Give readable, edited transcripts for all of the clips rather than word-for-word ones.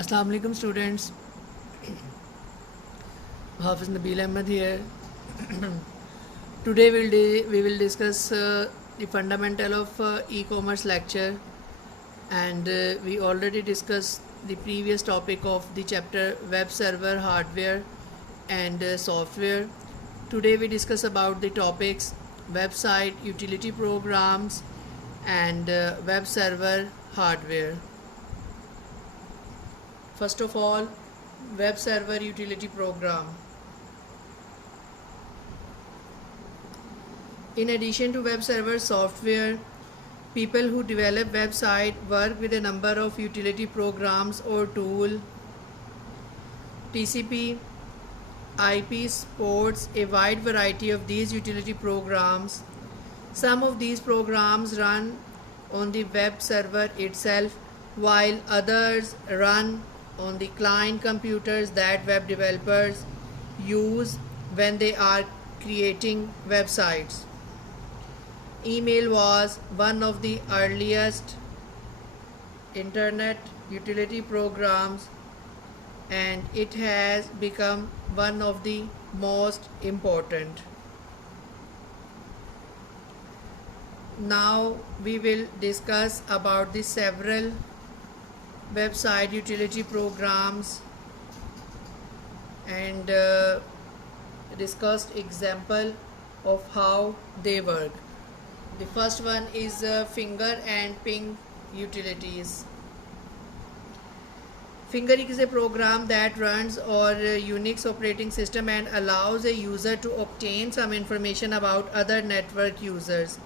Assalamu alaikum students. Hafiz Nabil Ahmed here. Today we will discuss the fundamental of e-commerce lecture, and we already discussed the previous topic of the chapter web server hardware and software. Today we discuss about the topics website utility programs and web server hardware. First of all, web server utility program. In addition to web server software, people who develop website work with a number of utility programs or tool. TCP IP supports a wide variety of these utility programs. Some of these programs run on the web server itself, while others run on the client computers that web developers use when they are creating websites. Email was one of the earliest internet utility programs, and it has become one of the most important. Now we will discuss about the several website utility programs and discussed example of how they work. The first one is Finger and Ping utilities. Finger is a program that runs on Unix operating system and allows a user to obtain some information about other network users.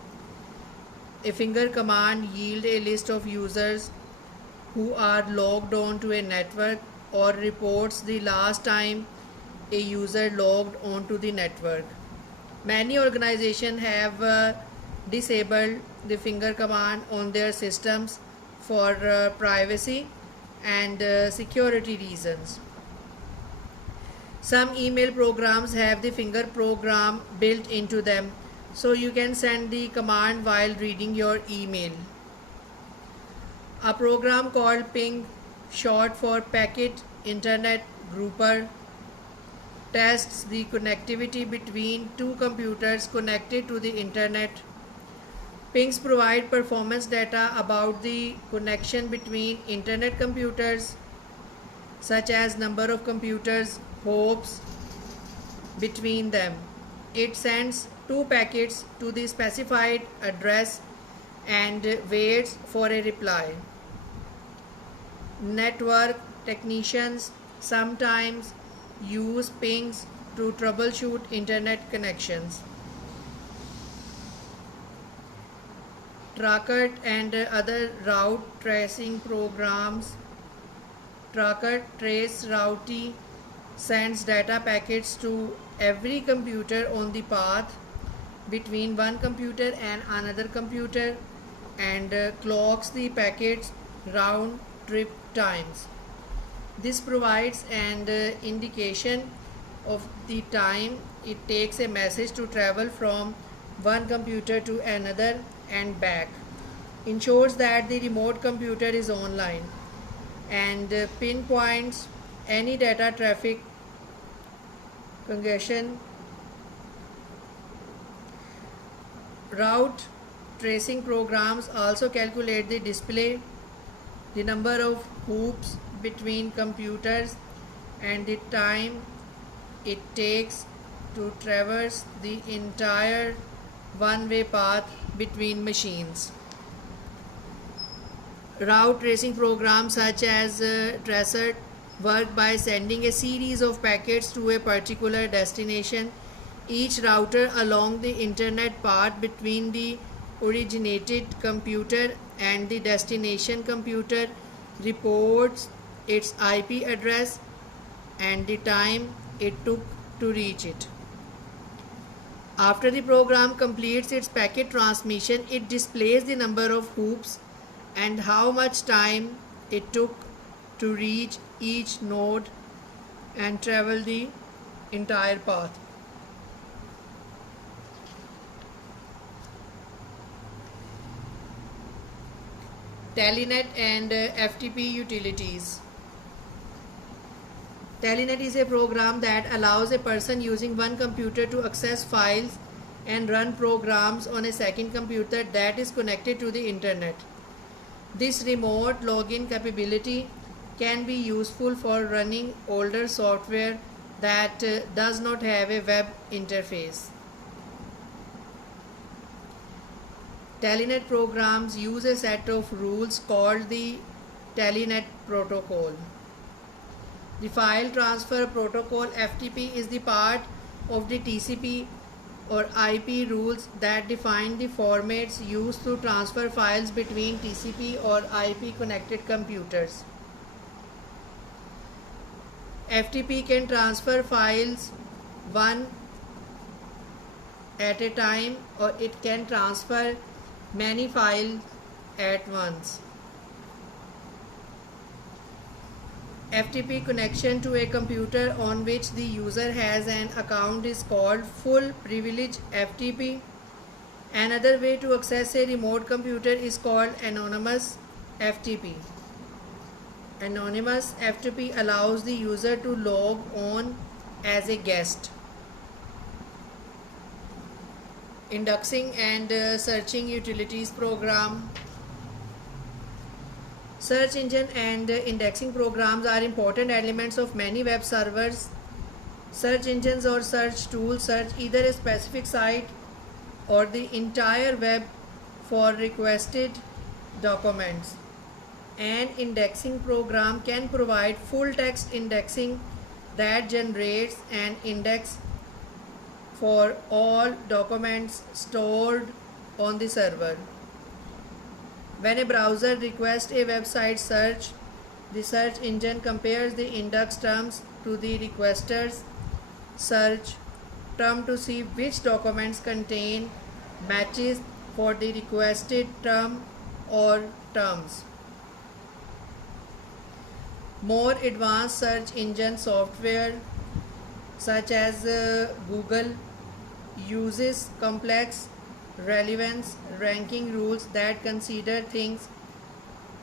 A finger command yields a list of users who are logged on to a network or reports the last time a user logged onto the network. Many organizations have disabled the finger command on their systems for privacy and security reasons. Some email programs have the finger program built into them, so you can send the command while reading your email. A program called Ping, short for Packet Internet Grouper, tests the connectivity between two computers connected to the internet. Pings provide performance data about the connection between internet computers, such as number of computers, hops between them. It sends two packets to the specified address and waits for a reply. Network technicians sometimes use pings to troubleshoot internet connections. Trackert and other route tracing programs. Trackert Trace Route sends data packets to every computer on the path between one computer and another computer and clocks the packets round trip times. This provides an indication of the time it takes a message to travel from one computer to another and back, ensures that the remote computer is online, and pinpoints any data traffic congestion. Route tracing programs also calculate the display, the number of hoops between computers, and the time it takes to traverse the entire one-way path between machines. Route tracing programs such as Tracer work by sending a series of packets to a particular destination. Each router along the internet path between the originated computer and the destination computer reports its IP address and the time it took to reach it. After the program completes its packet transmission, it displays the number of hoops and how much time it took to reach each node and travel the entire path. Telenet and FTP utilities. Telnet is a program that allows a person using one computer to access files and run programs on a second computer that is connected to the internet. This remote login capability can be useful for running older software that does not have a web interface. Telnet programs use a set of rules called the Telnet protocol. The File Transfer Protocol (FTP) is the part of the TCP or IP rules that define the formats used to transfer files between TCP or IP connected computers. FTP can transfer files one at a time, or it can transfer many files at once. FTP connection to a computer on which the user has an account is called full privilege FTP. Another way to access a remote computer is called anonymous FTP. Anonymous FTP allows the user to log on as a guest. Indexing and searching utilities program. Search engine and indexing programs are important elements of many web servers. Search engines or search tools search either a specific site or the entire web for requested documents. An indexing program can provide full text indexing that generates an index for all documents stored on the server. When a browser requests a website search, the search engine compares the index terms to the requester's search term to see which documents contain matches for the requested term or terms. More advanced search engine software such as Google uses complex relevance ranking rules that consider things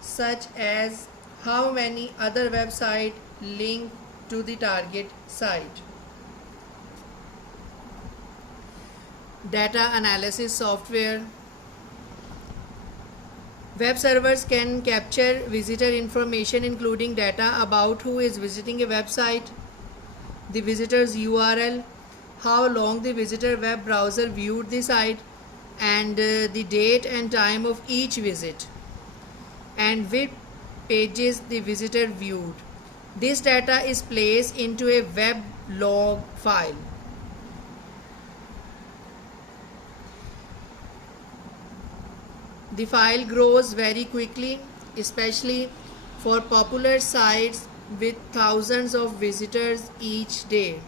such as how many other websites link to the target site. Data analysis software. Web servers can capture visitor information including data about who is visiting a website, the visitor's URL, how long the visitor web browser viewed the site, and the date and time of each visit, and which pages the visitor viewed. This data is placed into a web log file. The file grows very quickly, especially for popular sites with thousands of visitors each day.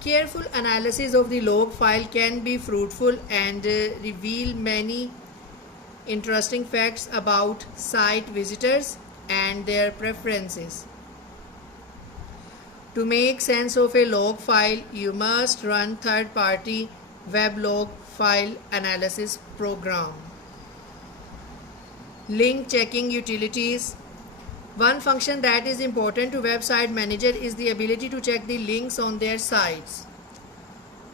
Careful analysis of the log file can be fruitful and reveal many interesting facts about site visitors and their preferences. To make sense of a log file, you must run third-party web log file analysis program. Link checking utilities. One function that is important to website manager is the ability to check the links on their sites.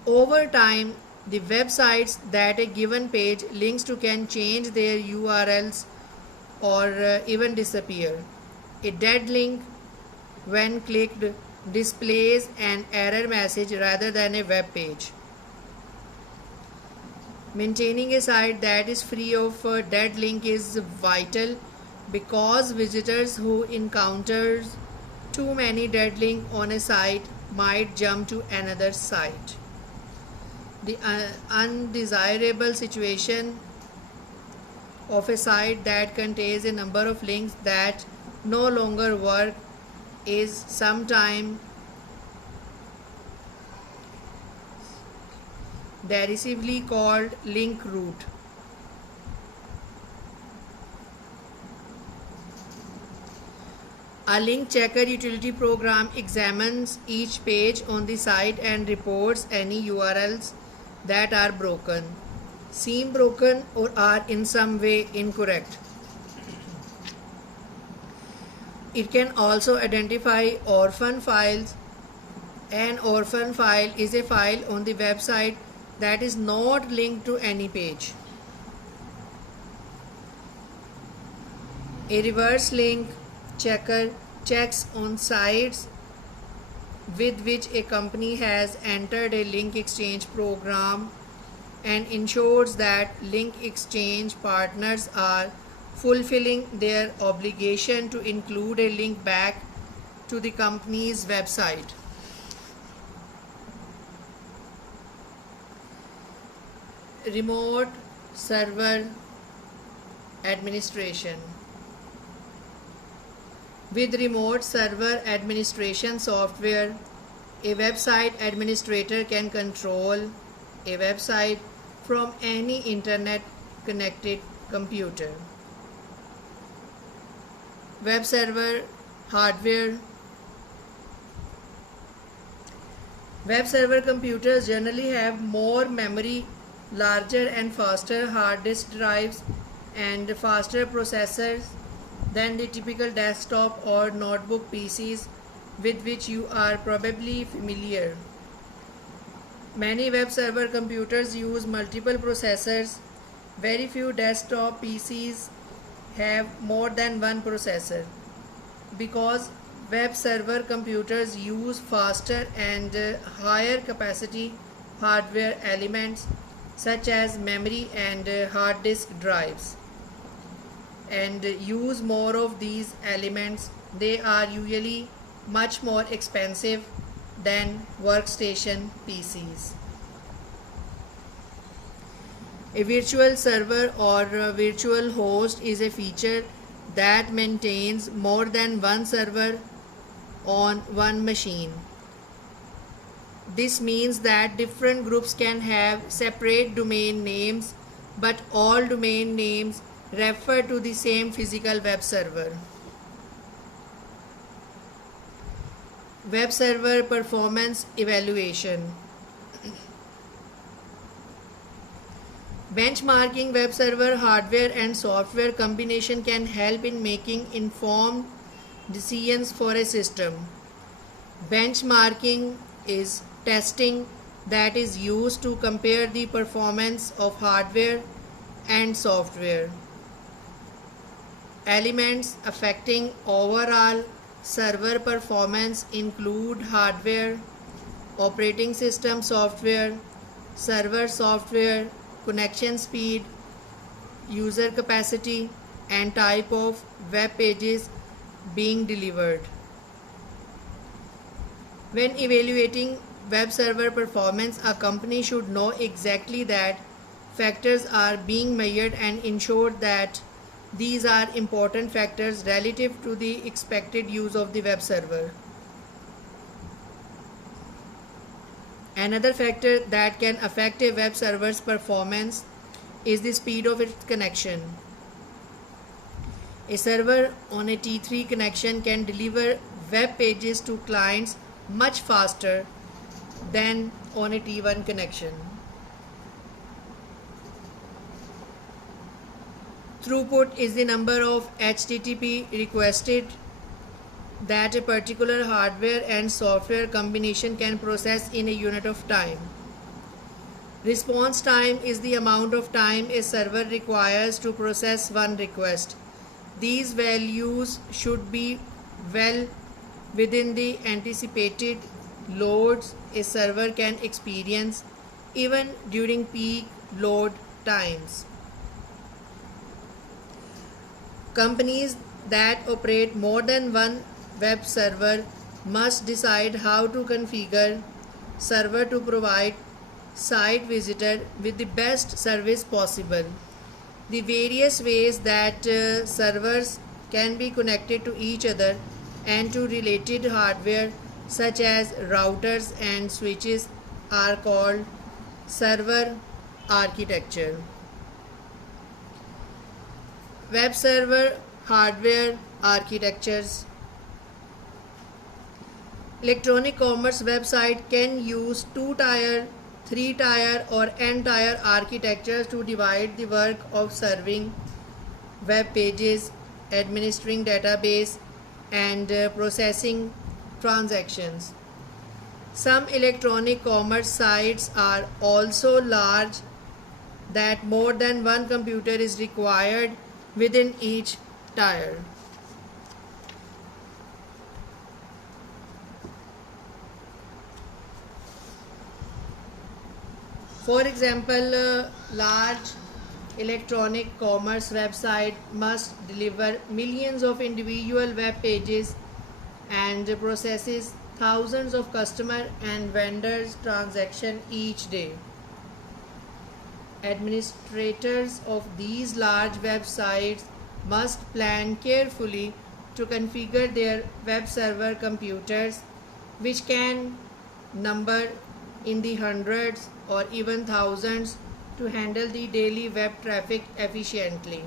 Over time, the websites that a given page links to can change their URLs or even disappear. A dead link, when clicked, displays an error message rather than a web page. Maintaining a site that is free of dead link is vital, because visitors who encounter too many dead links on a site might jump to another site. The undesirable situation of a site that contains a number of links that no longer work is sometimes derisively called link root. A link checker utility program examines each page on the site and reports any URLs that are broken, seem broken, or are in some way incorrect. It can also identify orphan files. An orphan file is a file on the website that is not linked to any page. A reverse link checker checks on sites with which a company has entered a link exchange program and ensures that link exchange partners are fulfilling their obligation to include a link back to the company's website. Remote server administration. With remote server administration software, a website administrator can control a website from any internet connected computer. Web server hardware. Web server computers generally have more memory, larger and faster hard disk drives, and faster processors than the typical desktop or notebook PCs with which you are probably familiar. Many web server computers use multiple processors. Very few desktop PCs have more than one processor. Because web server computers use faster and higher capacity hardware elements such as memory and hard disk drives, and use more of these elements, they are usually much more expensive than workstation PCs. A virtual server or a virtual host is a feature that maintains more than one server on one machine. This means that different groups can have separate domain names, but all domain names refer to the same physical web server. Web server performance evaluation. Benchmarking web server hardware and software combination can help in making informed decisions for a system. Benchmarking is testing that is used to compare the performance of hardware and software. Elements affecting overall server performance include hardware, operating system software, server software, connection speed, user capacity, and type of web pages being delivered. When evaluating web server performance, a company should know exactly that factors are being measured and ensure that these are important factors relative to the expected use of the web server. Another factor that can affect a web server's performance is the speed of its connection. A server on a T3 connection can deliver web pages to clients much faster than on a T1 connection. Throughput is the number of HTTP requested that a particular hardware and software combination can process in a unit of time. Response time is the amount of time a server requires to process one request. These values should be well within the anticipated loads a server can experience even during peak load times. Companies that operate more than one web server must decide how to configure server to provide site visitor with the best service possible. The various ways that servers can be connected to each other and to related hardware such as routers and switches are called server architecture. Web server hardware architectures. Electronic commerce website can use 2-tier, 3-tier or n-tier architectures to divide the work of serving web pages, administering database, and processing transactions. Some electronic commerce sites are also large that more than one computer is required within each tier. For example, large electronic commerce website must deliver millions of individual web pages and processes thousands of customer and vendors transactions each day. Administrators of these large websites must plan carefully to configure their web server computers, which can number in the hundreds or even thousands, to handle the daily web traffic efficiently.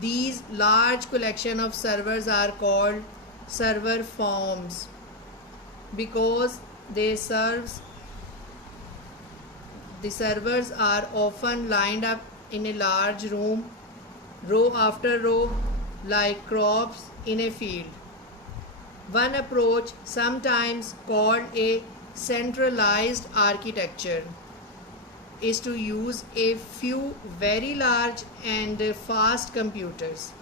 These large collection of servers are called server farms because the servers are often lined up in a large room, row after row, like crops in a field. One approach, sometimes called a centralized architecture, is to use a few very large and fast computers.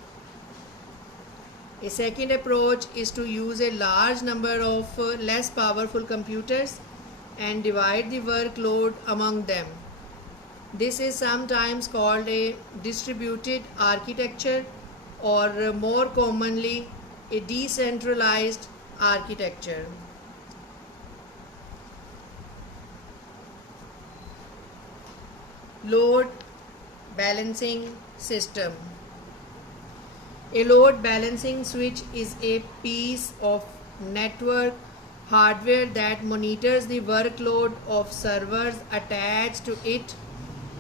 A second approach is to use a large number of less powerful computers and divide the workload among them. This is sometimes called a distributed architecture, or more commonly a decentralized architecture. Load balancing system. A load balancing switch is a piece of network hardware that monitors the workload of servers attached to it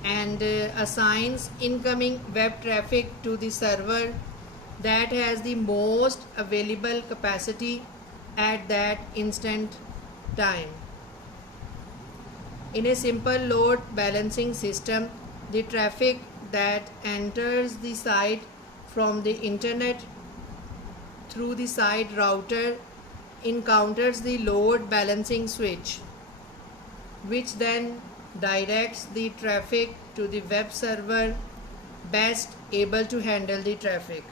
and assigns incoming web traffic to the server that has the most available capacity at that instant time. In a simple load balancing system, the traffic that enters the site from the internet through the site router encounters the load balancing switch, which then directs the traffic to the web server best able to handle the traffic.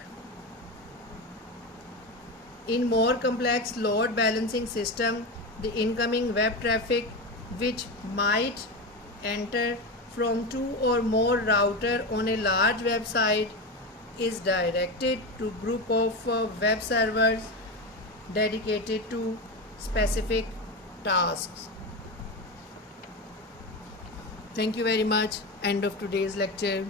In more complex load balancing system, the incoming web traffic, which might enter from two or more routers on a large website, is directed to group of web servers dedicated to specific tasks. Thank you very much. End of today's lecture.